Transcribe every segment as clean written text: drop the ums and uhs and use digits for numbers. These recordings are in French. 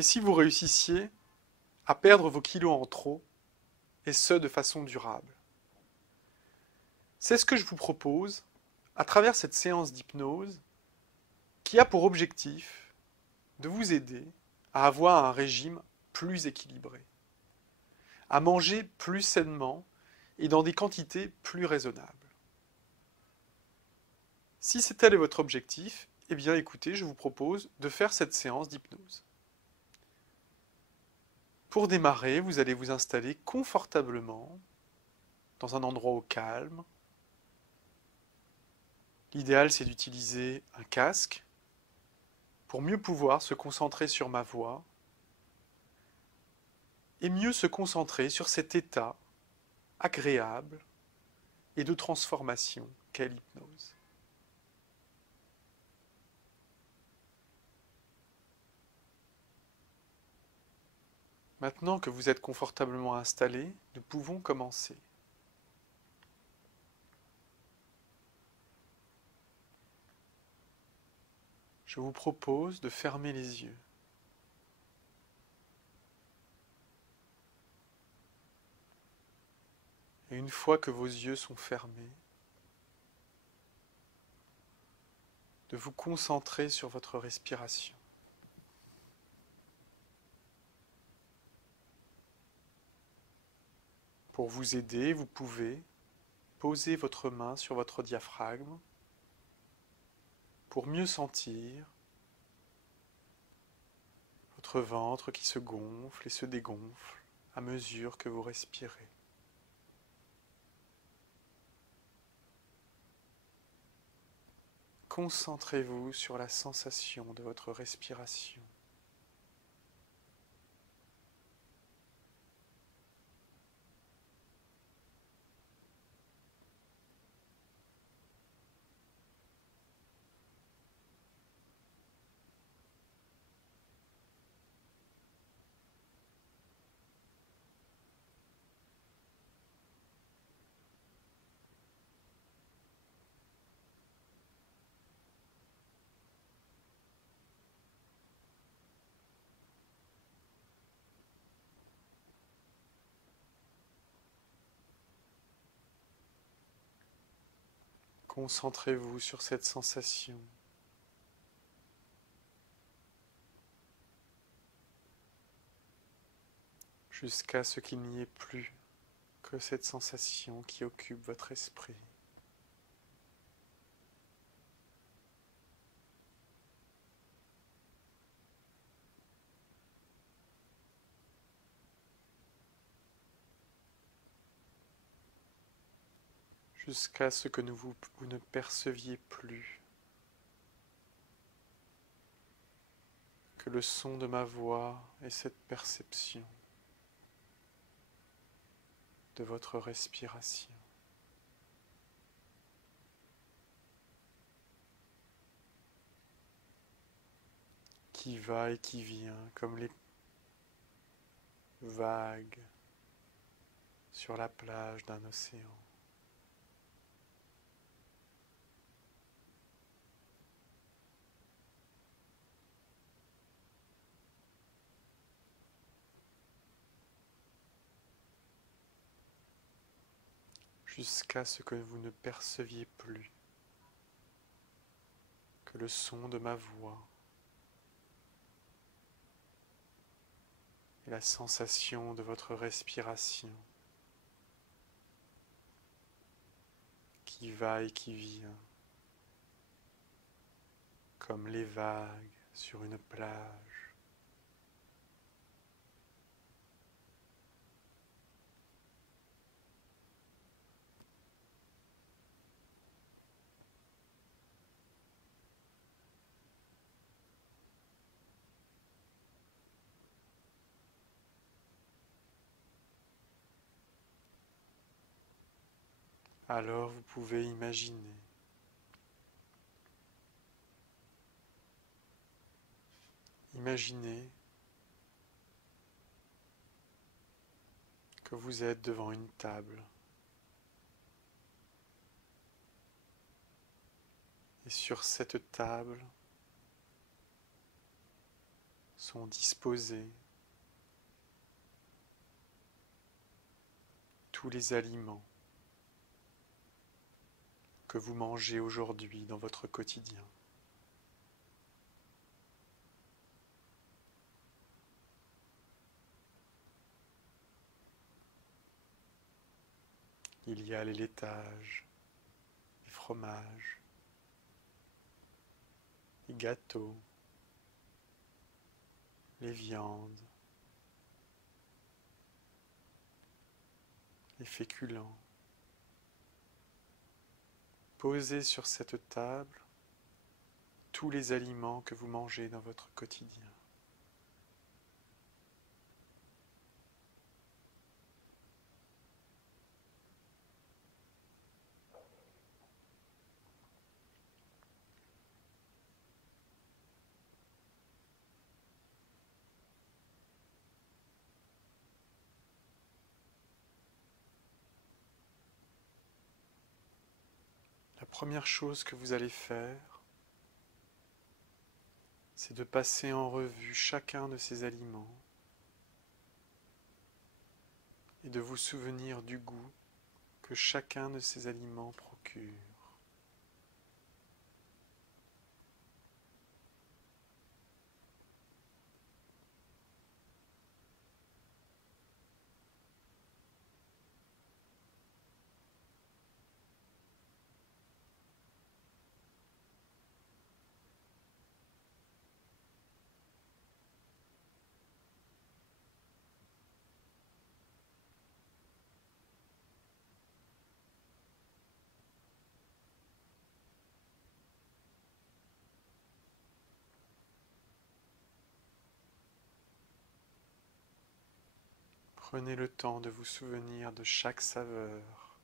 Et si vous réussissiez à perdre vos kilos en trop, et ce de façon durable? C'est ce que je vous propose à travers cette séance d'hypnose qui a pour objectif de vous aider à avoir un régime plus équilibré, à manger plus sainement et dans des quantités plus raisonnables. Si c'est tel est votre objectif, eh bien écoutez, je vous propose de faire cette séance d'hypnose. Pour démarrer, vous allez vous installer confortablement dans un endroit au calme. L'idéal, c'est d'utiliser un casque pour mieux pouvoir se concentrer sur ma voix et mieux se concentrer sur cet état agréable et de transformation qu'est l'hypnose. Maintenant que vous êtes confortablement installé, nous pouvons commencer. Je vous propose de fermer les yeux. Et une fois que vos yeux sont fermés, de vous concentrer sur votre respiration. Pour vous aider, vous pouvez poser votre main sur votre diaphragme pour mieux sentir votre ventre qui se gonfle et se dégonfle à mesure que vous respirez. Concentrez-vous sur la sensation de votre respiration. Concentrez-vous sur cette sensation. Jusqu'à ce qu'il n'y ait plus que cette sensation qui occupe votre esprit. Jusqu'à ce que vous ne perceviez plus que le son de ma voix et cette perception de votre respiration. Qui va et qui vient comme les vagues sur la plage d'un océan. Jusqu'à ce que vous ne perceviez plus que le son de ma voix et la sensation de votre respiration qui va et qui vient comme les vagues sur une plage. Alors vous pouvez imaginer que vous êtes devant une table et sur cette table sont disposés, tous les aliments que vous mangez aujourd'hui dans votre quotidien. Il y a les laitages, les fromages, les gâteaux, les viandes, les féculents. Posez sur cette table tous les aliments que vous mangez dans votre quotidien. La première chose que vous allez faire, c'est de passer en revue chacun de ces aliments et de vous souvenir du goût que chacun de ces aliments procure. Prenez le temps de vous souvenir de chaque saveur,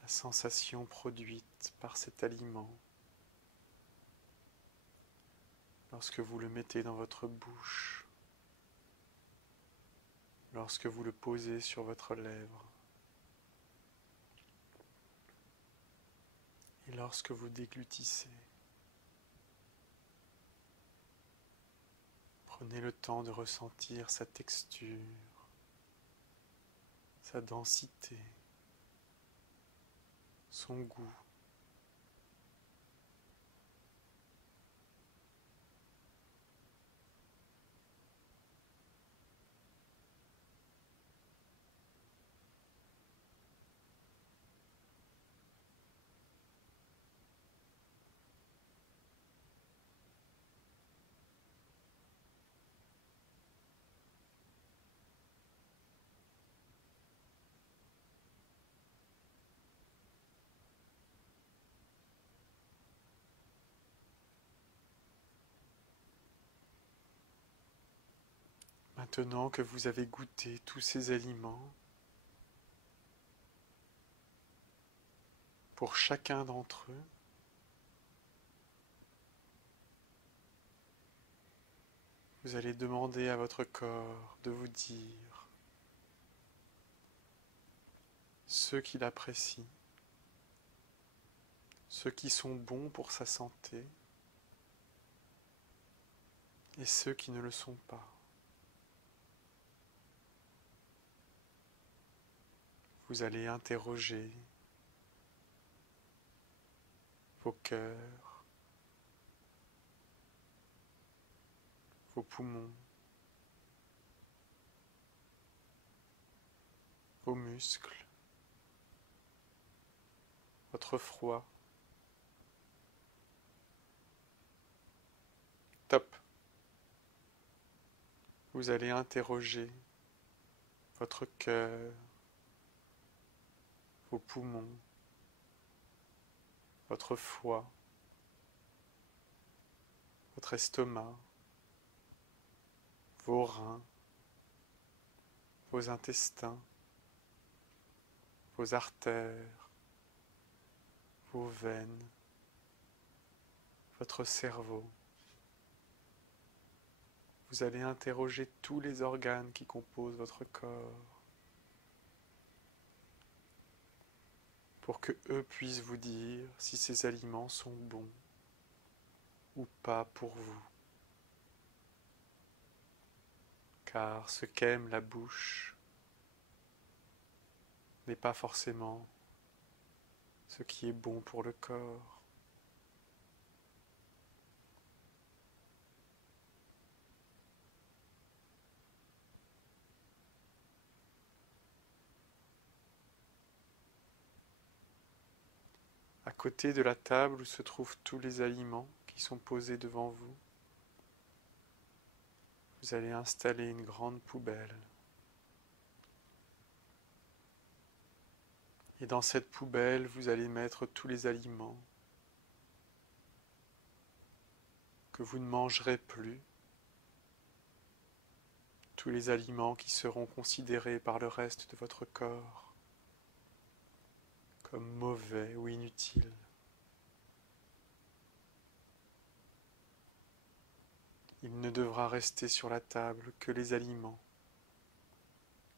la sensation produite par cet aliment lorsque vous le mettez dans votre bouche, lorsque vous le posez sur votre lèvre et lorsque vous déglutissez. Prenez le temps de ressentir sa texture, sa densité, son goût. Maintenant que vous avez goûté tous ces aliments, pour chacun d'entre eux, vous allez demander à votre corps de vous dire ceux qu'il apprécie, ceux qui sont bons pour sa santé et ceux qui ne le sont pas. Vous allez interroger vos cœurs, vos poumons, vos muscles, votre foie. Top. Vous allez interroger votre cœur, vos poumons, votre foie, votre estomac, vos reins, vos intestins, vos artères, vos veines, votre cerveau. Vous allez interroger tous les organes qui composent votre corps pour que eux puissent vous dire si ces aliments sont bons ou pas pour vous. car ce qu'aime la bouche n'est pas forcément ce qui est bon pour le corps. À côté de la table où se trouvent tous les aliments qui sont posés devant vous, vous allez installer une grande poubelle. Et dans cette poubelle, vous allez mettre tous les aliments que vous ne mangerez plus, tous les aliments qui seront considérés par le reste de votre corps comme mauvais ou inutiles. Il ne devra rester sur la table que les aliments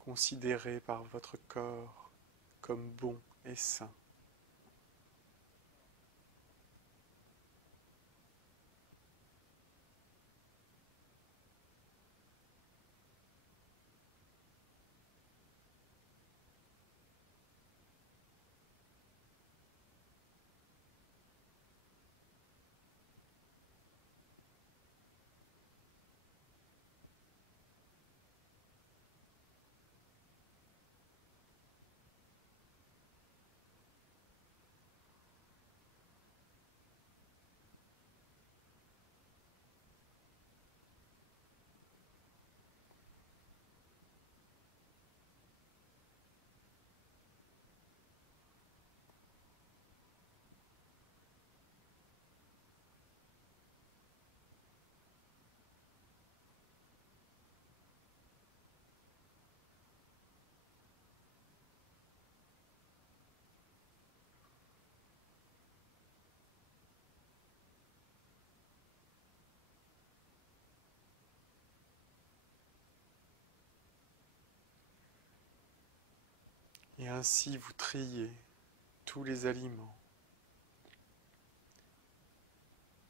considérés par votre corps comme bons et sains. Et ainsi vous triez tous les aliments.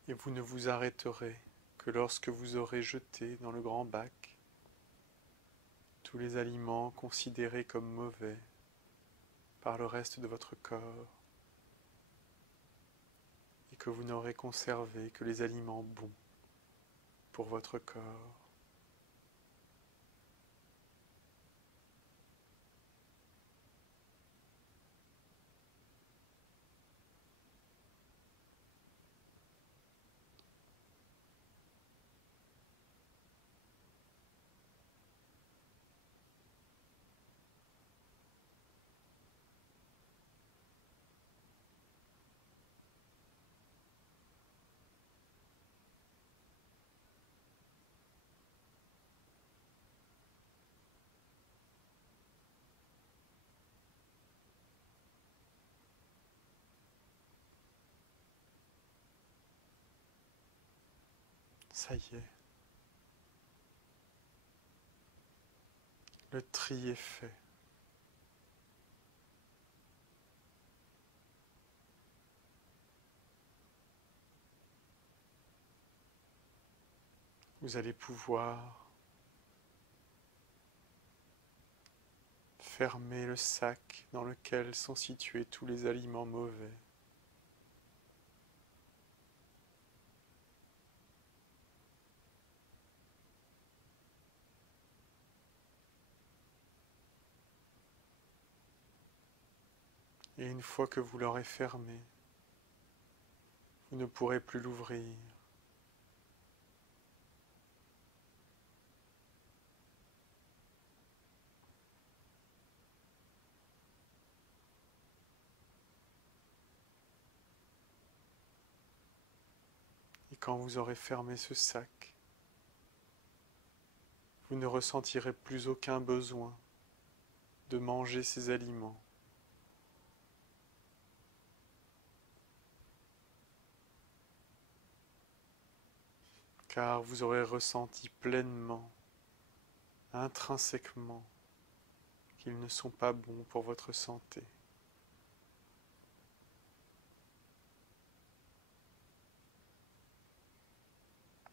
Et vous ne vous arrêterez que lorsque vous aurez jeté dans le grand bac tous les aliments considérés comme mauvais par le reste de votre corps et que vous n'aurez conservé que les aliments bons pour votre corps. Ça y est, le tri est fait. Vous allez pouvoir fermer le sac dans lequel sont situés tous les aliments mauvais. Et une fois que vous l'aurez fermé, vous ne pourrez plus l'ouvrir. Et quand vous aurez fermé ce sac, vous ne ressentirez plus aucun besoin de manger ces aliments. Car vous aurez ressenti pleinement, intrinsèquement, qu'ils ne sont pas bons pour votre santé.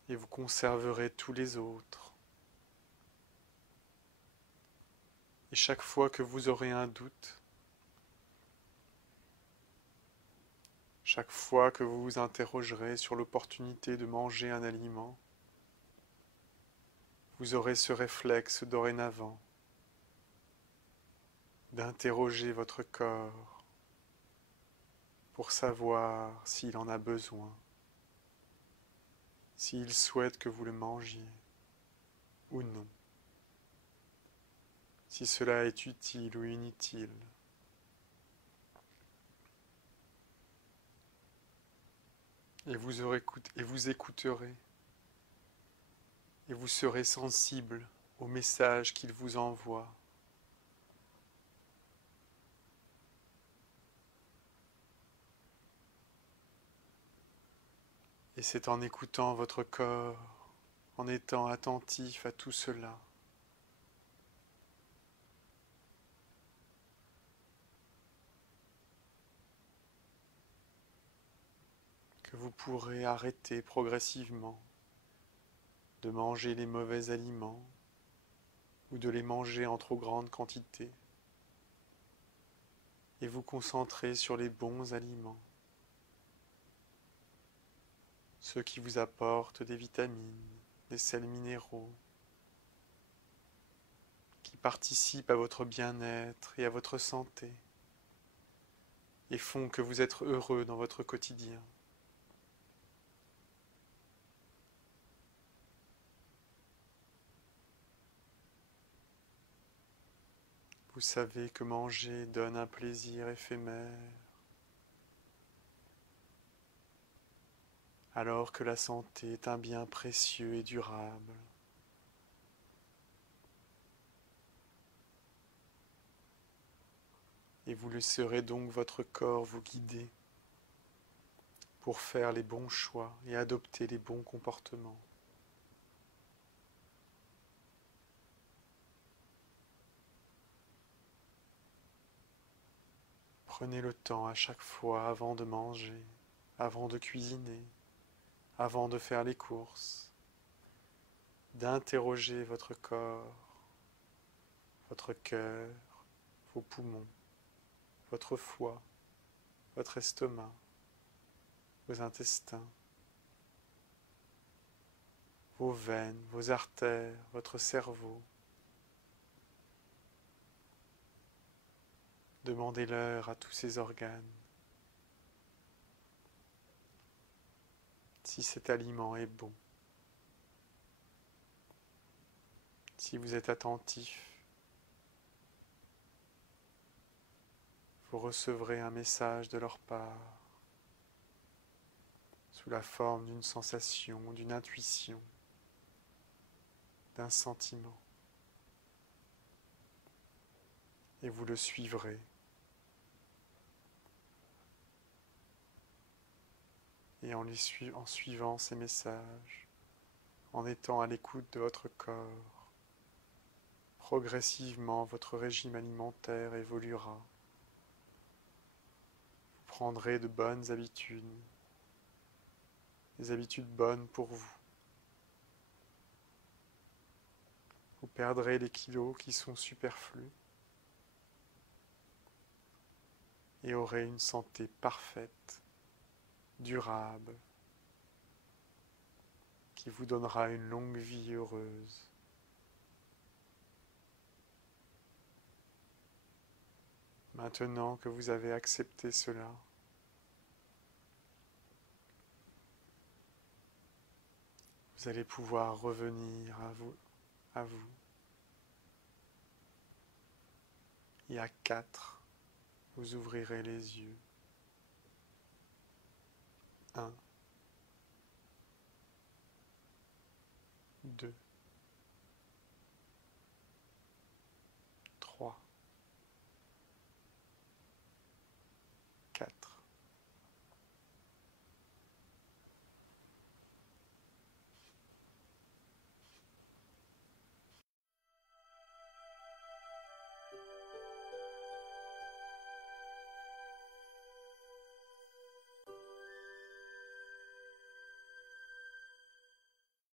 Et vous conserverez tous les autres Et chaque fois que vous aurez un doute, chaque fois que vous vous interrogerez sur l'opportunité de manger un aliment, vous aurez ce réflexe dorénavant d'interroger votre corps pour savoir s'il en a besoin, s'il souhaite que vous le mangiez ou non, si cela est utile ou inutile. Et vous écouterez, et vous serez sensible au message qu'il vous envoie. Et c'est en écoutant votre corps, en étant attentif à tout cela, que vous pourrez arrêter progressivement de manger les mauvais aliments ou de les manger en trop grande quantité et vous concentrer sur les bons aliments, ceux qui vous apportent des vitamines, des sels minéraux, qui participent à votre bien-être et à votre santé et font que vous êtes heureux dans votre quotidien. Vous savez que manger donne un plaisir éphémère, alors que la santé est un bien précieux et durable. Et vous laisserez donc votre corps vous guider pour faire les bons choix et adopter les bons comportements. Prenez le temps à chaque fois avant de manger, avant de cuisiner, avant de faire les courses, d'interroger votre corps, votre cœur, vos poumons, votre foie, votre estomac, vos intestins, vos veines, vos artères, votre cerveau. Demandez-leur à tous ces organes si cet aliment est bon. Si vous êtes attentif, vous recevrez un message de leur part sous la forme d'une sensation, d'une intuition, d'un sentiment. Et vous le suivrez. Et en suivant ces messages, en étant à l'écoute de votre corps, progressivement votre régime alimentaire évoluera. Vous prendrez de bonnes habitudes, des habitudes bonnes pour vous. Vous perdrez les kilos qui sont superflus et aurez une santé parfaite, durable, qui vous donnera une longue vie heureuse. Maintenant que vous avez accepté cela, vous allez pouvoir revenir à vous. Et à 4, vous ouvrirez les yeux. 1, 2,